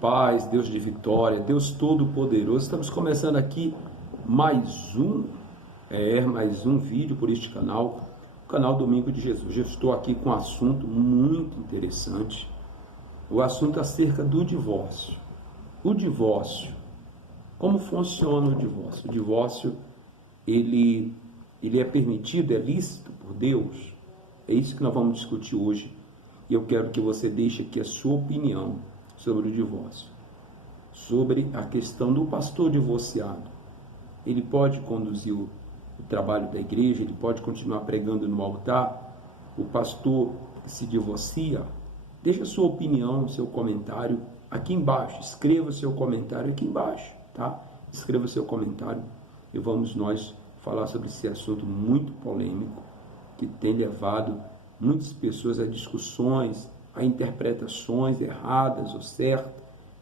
paz, Deus de vitória, Deus todo-poderoso. Estamos começando aqui mais um vídeo por este canal, o canal Domingo de Jesus. Eu estou aqui com um assunto muito interessante, o assunto acerca do divórcio. O divórcio, como funciona o divórcio? O divórcio, ele é permitido, é lícito por Deus? É isso que nós vamos discutir hoje. E eu quero que você deixe aqui a sua opinião sobre o divórcio, sobre a questão do pastor divorciado. Ele pode conduzir o trabalho da igreja, ele pode continuar pregando no altar. O pastor que se divorcia, deixa a sua opinião, seu comentário aqui embaixo. Escreva seu comentário aqui embaixo, tá? Escreva seu comentário e vamos nós falar sobre esse assunto muito polêmico que tem levado muitas pessoas a discussões, a interpretações erradas ou certas.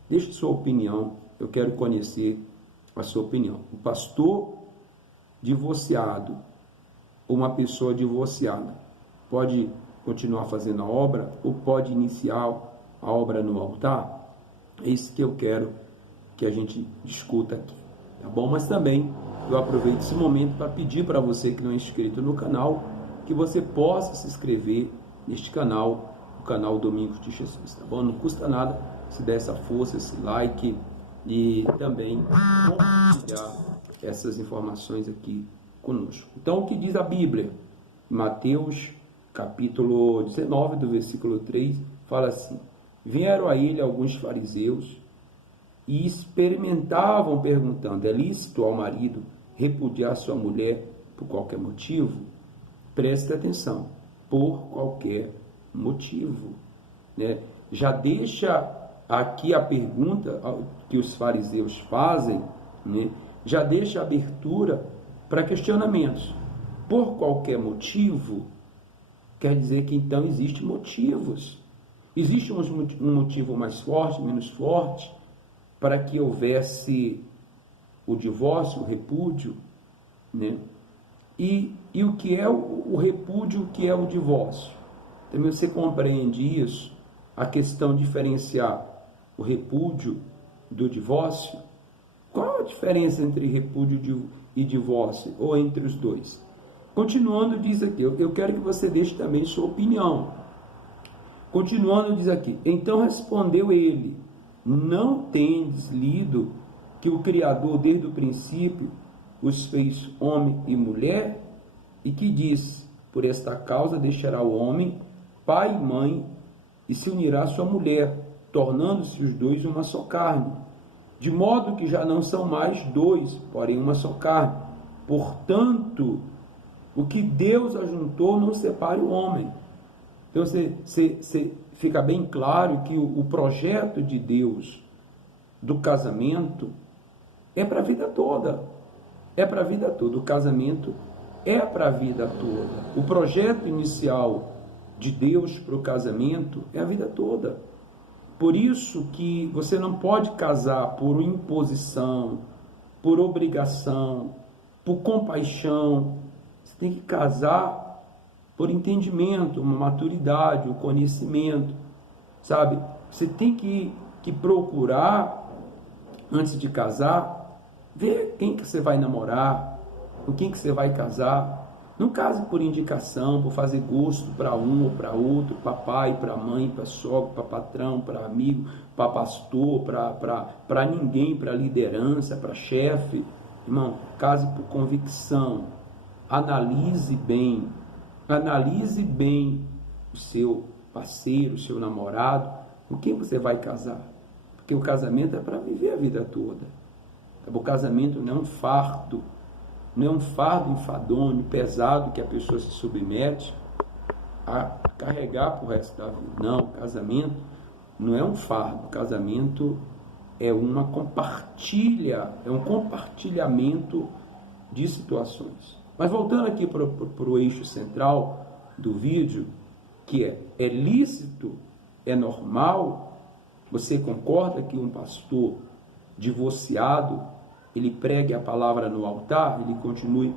Deixe sua opinião, eu quero conhecer a sua opinião. O pastor divorciado ou uma pessoa divorciada pode continuar fazendo a obra ou pode iniciar a obra no altar? É isso que eu quero que a gente discuta aqui, tá bom? Mas também eu aproveito esse momento para pedir para você que não é inscrito no canal, que você possa se inscrever neste canal, o canal Domingos de Jesus, tá bom? Não custa nada se der essa força, esse like e também compartilhar essas informações aqui conosco. Então, o que diz a Bíblia? Mateus, capítulo 19, do versículo 3, fala assim: vieram a ele alguns fariseus e experimentavam, perguntando: é lícito ao marido repudiar sua mulher por qualquer motivo? Preste atenção, por qualquer motivo, né? Já deixa aqui a pergunta que os fariseus fazem, né? Já deixa abertura para questionamentos. Por qualquer motivo, quer dizer que então existem motivos. Existe um motivo mais forte, menos forte, para que houvesse o divórcio, o repúdio, né? E o que é o repúdio, o que é o divórcio? Também você compreende isso? A questão de diferenciar o repúdio do divórcio? Qual a diferença entre repúdio e divórcio, ou entre os dois? Continuando, diz aqui, eu quero que você deixe também sua opinião. Continuando, diz aqui: então respondeu ele: não tendes lido que o Criador desde o princípio os fez homem e mulher, e que diz: por esta causa deixará o homem pai e mãe e se unirá à sua mulher, tornando-se os dois uma só carne, de modo que já não são mais dois, porém uma só carne. Portanto, o que Deus ajuntou não separe o homem. Então você fica bem claro que o projeto de Deus do casamento é para a vida toda. É para a vida toda. O casamento é para a vida toda. O projeto inicial de Deus para o casamento é a vida toda. Por isso que você não pode casar por imposição, por obrigação, por compaixão. Você tem que casar por entendimento, uma maturidade, um conhecimento, sabe? Você tem que procurar, antes de casar, ver quem que você vai namorar, com quem que você vai casar. Não case por indicação, por fazer gosto para um ou para outro, para pai, para mãe, para sogro, para patrão, para amigo, para pastor, para ninguém, para liderança, para chefe. Irmão, case por convicção. Analise bem o seu parceiro, o seu namorado, com quem você vai casar. Porque o casamento é para viver a vida toda. O casamento não é um fardo, não é um fardo enfadonho, pesado, que a pessoa se submete a carregar para o resto da vida. Não, o casamento não é um fardo, o casamento é um compartilhamento de situações. Mas voltando aqui para o eixo central do vídeo, que é lícito, é normal, você concorda que um pastor divorciado ele pregue a palavra no altar, ele continue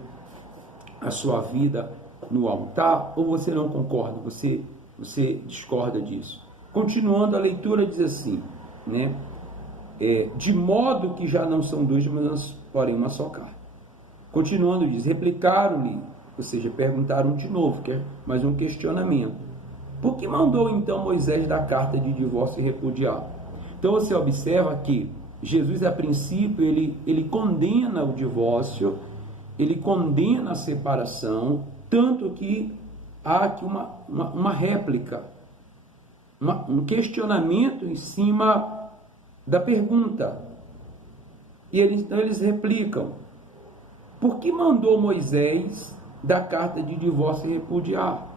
a sua vida no altar, ou você não concorda, você discorda disso? Continuando, a leitura diz assim, né? de modo que já não são dois, mas porém uma só carne. Continuando, diz, replicaram-lhe, ou seja, perguntaram de novo, que é mais um questionamento. Por que mandou então Moisés dar carta de divórcio e repudiar? Então você observa que Jesus, a princípio, ele condena o divórcio, ele condena a separação, tanto que há aqui uma réplica, um questionamento em cima da pergunta. E eles replicam: por que mandou Moisés dar carta de divórcio e repudiar?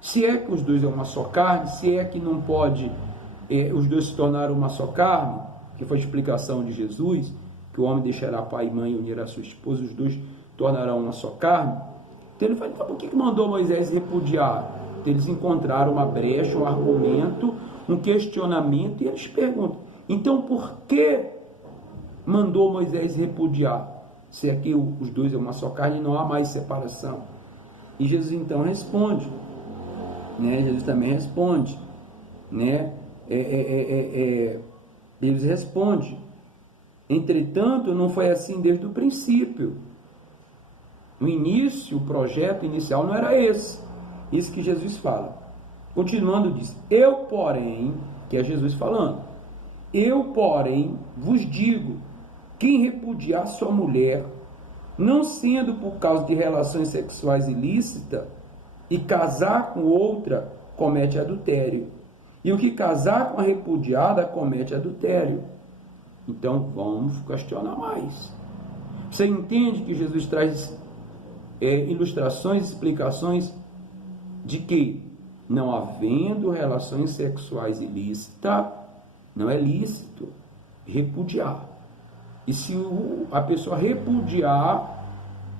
Se é que os dois é uma só carne, se é que não pode os dois se tornaram uma só carne, que foi a explicação de Jesus, que o homem deixará pai e mãe e unirá sua esposa, os dois tornarão uma só carne. Então ele fala, então, por que mandou Moisés repudiar? Então, eles encontraram uma brecha, um argumento, um questionamento, e eles perguntam, então por que mandou Moisés repudiar? Se é que os dois é uma só carne e não há mais separação. E Jesus então responde, né? Jesus também responde, né? Eles respondem, entretanto, não foi assim desde o princípio. No início, o projeto inicial não era esse. Isso que Jesus fala. Continuando, diz, eu, porém, que é Jesus falando, eu, porém, vos digo, quem repudiar sua mulher, não sendo por causa de relações sexuais ilícitas, e casar com outra, comete adultério. E o que casar com a repudiada, comete adultério. Então, vamos questionar mais. Você entende que Jesus traz ilustrações, explicações de que, não havendo relações sexuais ilícitas, não é lícito repudiar. E se a pessoa repudiar,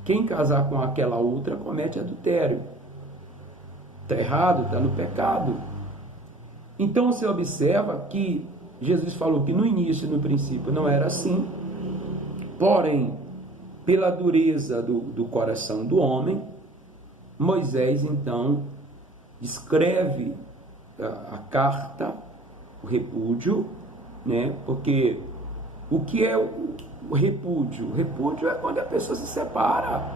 quem casar com aquela outra comete adultério. Está errado, está no pecado. Então você observa que Jesus falou que no início, no princípio, não era assim, porém, pela dureza do coração do homem, Moisés então escreve a carta, o repúdio, né? Porque o que é o repúdio? O repúdio é quando a pessoa se separa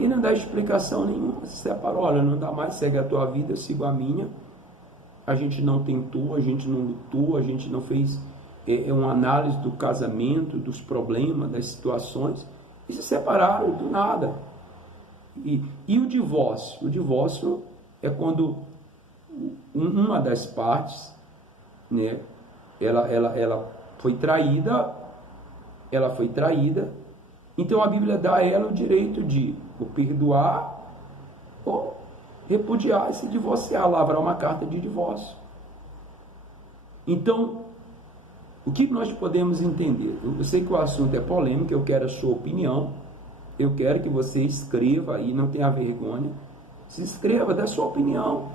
e não dá explicação nenhuma, se separa, olha, não dá mais, segue a tua vida, eu sigo a minha. A gente não tentou, a gente não lutou, a gente não fez uma análise do casamento, dos problemas, das situações, e se separaram do nada. E o divórcio? O divórcio é quando uma das partes, né, ela foi traída, então a Bíblia dá a ela o direito de ou perdoar ou repudiar e se divorciar, lavrar uma carta de divórcio. Então, o que nós podemos entender? Eu sei que o assunto é polêmico, eu quero a sua opinião, eu quero que você escreva aí, não tenha vergonha, se inscreva, dá sua opinião,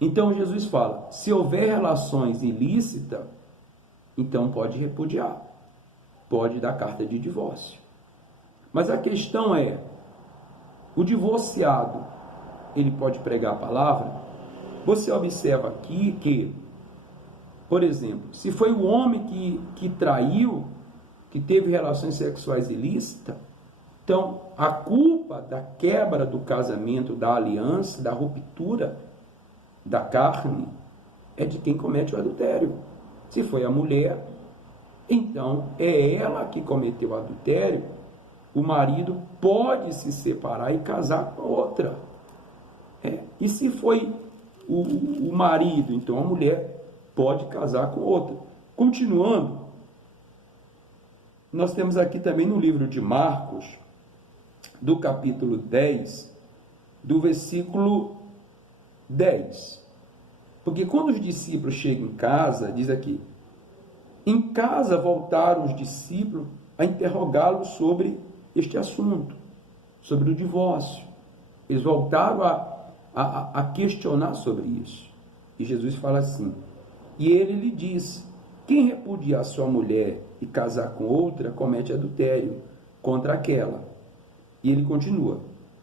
Então Jesus fala, se houver relações ilícitas, então pode repudiar, pode dar carta de divórcio. Mas a questão é, o divorciado, ele pode pregar a palavra? Você observa aqui que, por exemplo, se foi o homem que traiu, que teve relações sexuais ilícitas, então a culpa da quebra do casamento, da aliança, da ruptura da carne, é de quem comete o adultério. Se foi a mulher, então é ela que cometeu o adultério. O marido pode se separar e casar com outra. E se foi o marido, então a mulher pode casar com outra. Continuando, nós temos aqui também no livro de Marcos, do capítulo 10, do versículo 10. Porque quando os discípulos chegam em casa, diz aqui, em casa voltaram os discípulos a interrogá-lo sobre este assunto, sobre o divórcio. Eles voltaram a questionar sobre isso. E Jesus fala assim, e ele lhe diz, quem repudiar sua mulher e casar com outra, comete adultério contra aquela. E ele continua,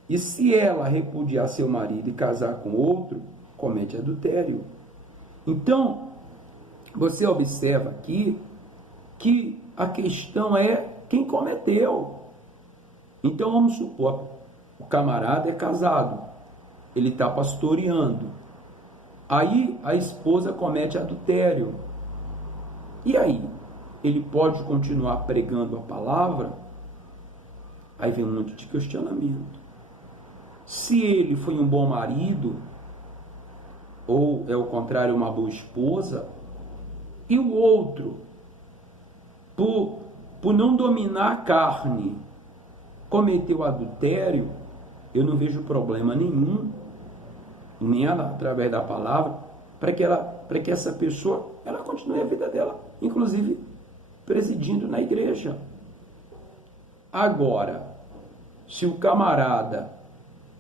e se ela repudiar seu marido e casar com outro, comete adultério. Então, você observa aqui que a questão é quem cometeu. Então vamos supor, o camarada é casado, ele está pastoreando, aí a esposa comete adultério. E aí? Ele pode continuar pregando a palavra? Aí vem um monte de questionamento. Se ele foi um bom marido, ou é o contrário, uma boa esposa, e o outro, por não dominar a carne, cometeu adultério, eu não vejo problema nenhum, nem ela, através da palavra, para que essa pessoa ela continue a vida dela, inclusive presidindo na igreja. Agora, se o camarada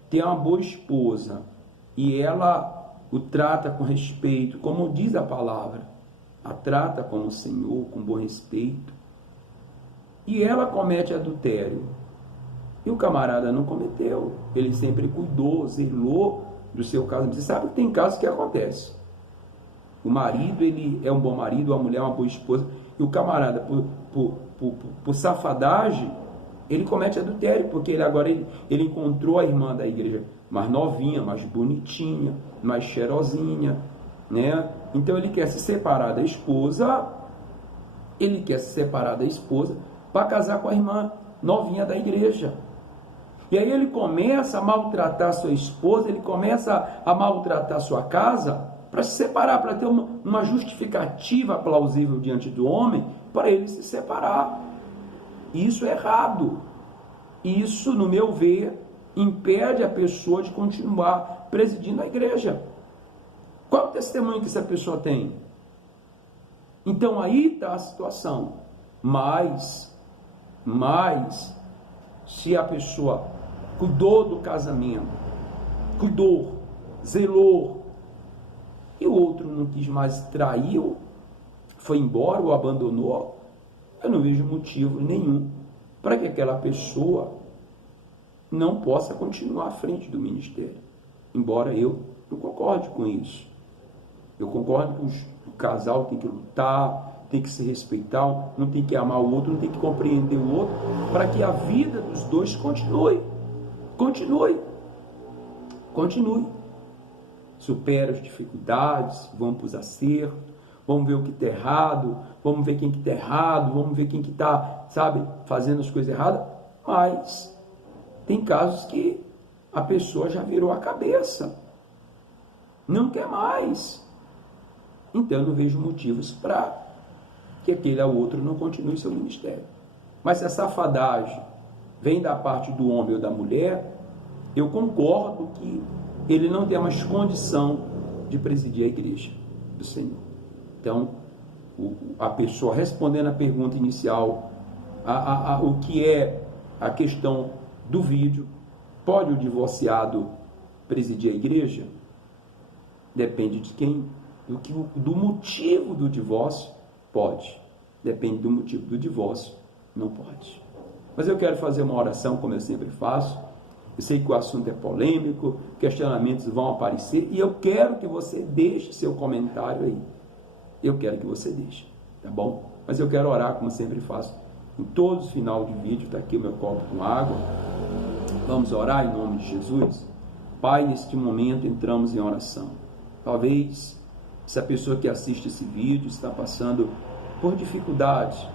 tem uma boa esposa e ela o trata com respeito, como diz a palavra, a trata como o Senhor, com bom respeito, e ela comete adultério, e o camarada não cometeu, ele sempre cuidou, zelou do seu casamento. Você sabe que tem casos que acontece. O marido, ele é um bom marido, a mulher é uma boa esposa, e o camarada, por safadagem, ele comete adultério, porque ele encontrou a irmã da igreja mais novinha, mais bonitinha, mais cheirosinha, né? Então ele quer se separar da esposa, para casar com a irmã novinha da igreja. E aí ele começa a maltratar sua esposa, ele começa a maltratar sua casa, para se separar, para ter uma justificativa plausível diante do homem, para ele se separar. Isso é errado. Isso, no meu ver, impede a pessoa de continuar presidindo a igreja. Qual é o testemunho que essa pessoa tem? Então aí está a situação. Mas, se a pessoa cuidou do casamento, zelou, e o outro não quis mais, traiu, foi embora ou abandonou, eu não vejo motivo nenhum para que aquela pessoa não possa continuar à frente do ministério. Embora eu não concorde com isso. Eu concordo que o casal tem que lutar, tem que se respeitar, não tem que amar o outro, não tem que compreender o outro, para que a vida dos dois continue. Supera as dificuldades, vamos para os acertos, vamos ver o que está errado, vamos ver quem que está errado, vamos ver quem que está, fazendo as coisas erradas, mas tem casos que a pessoa já virou a cabeça, não quer mais. Então eu não vejo motivos para que aquele ao outro não continue seu ministério. Mas se a safadagem vem da parte do homem ou da mulher, eu concordo que ele não tem mais condição de presidir a igreja do Senhor. Então, a pessoa, respondendo a pergunta inicial, o que é a questão do vídeo, pode o divorciado presidir a igreja? Depende de quem, do motivo do divórcio, pode. Depende do motivo do divórcio, não pode. Mas eu quero fazer uma oração, como eu sempre faço. Eu sei que o assunto é polêmico, questionamentos vão aparecer, e eu quero que você deixe seu comentário aí. Eu quero que você deixe, tá bom? Mas eu quero orar, como sempre faço. Em todos os final de vídeo, está aqui o meu copo com água. Vamos orar em nome de Jesus? Pai, neste momento entramos em oração. Talvez essa pessoa que assiste esse vídeo está passando por dificuldades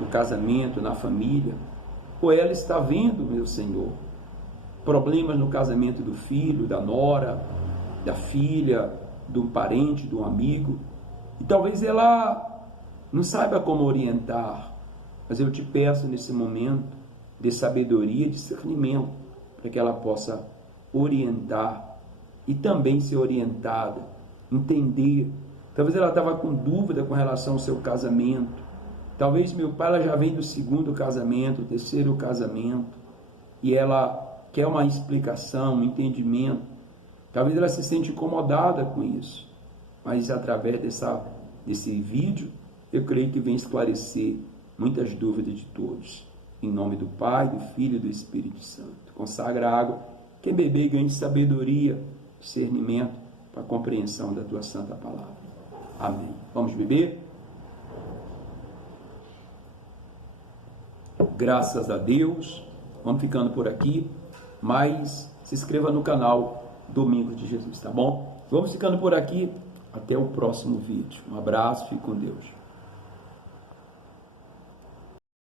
no casamento, na família, ou ela está vendo, meu Senhor, problemas no casamento do filho, da nora, da filha, de um parente, de um amigo, e talvez ela não saiba como orientar, mas eu te peço nesse momento de sabedoria e discernimento, para que ela possa orientar e também ser orientada, entender. Talvez ela estava com dúvida com relação ao seu casamento, talvez, meu pai, ela já vem do segundo casamento, terceiro casamento, e ela quer uma explicação, um entendimento. Talvez ela se sente incomodada com isso, mas através desse vídeo, eu creio que vem esclarecer muitas dúvidas de todos. Em nome do Pai, do Filho e do Espírito Santo. Consagra a água, quem beber ganhe sabedoria, discernimento para a compreensão da tua santa palavra. Amém. Vamos beber? graças a Deus. Vamos ficando por aqui, mas se inscreva no canal Domingo de Jesus, tá bom? Vamos ficando por aqui, até o próximo vídeo. Um abraço, fique com Deus.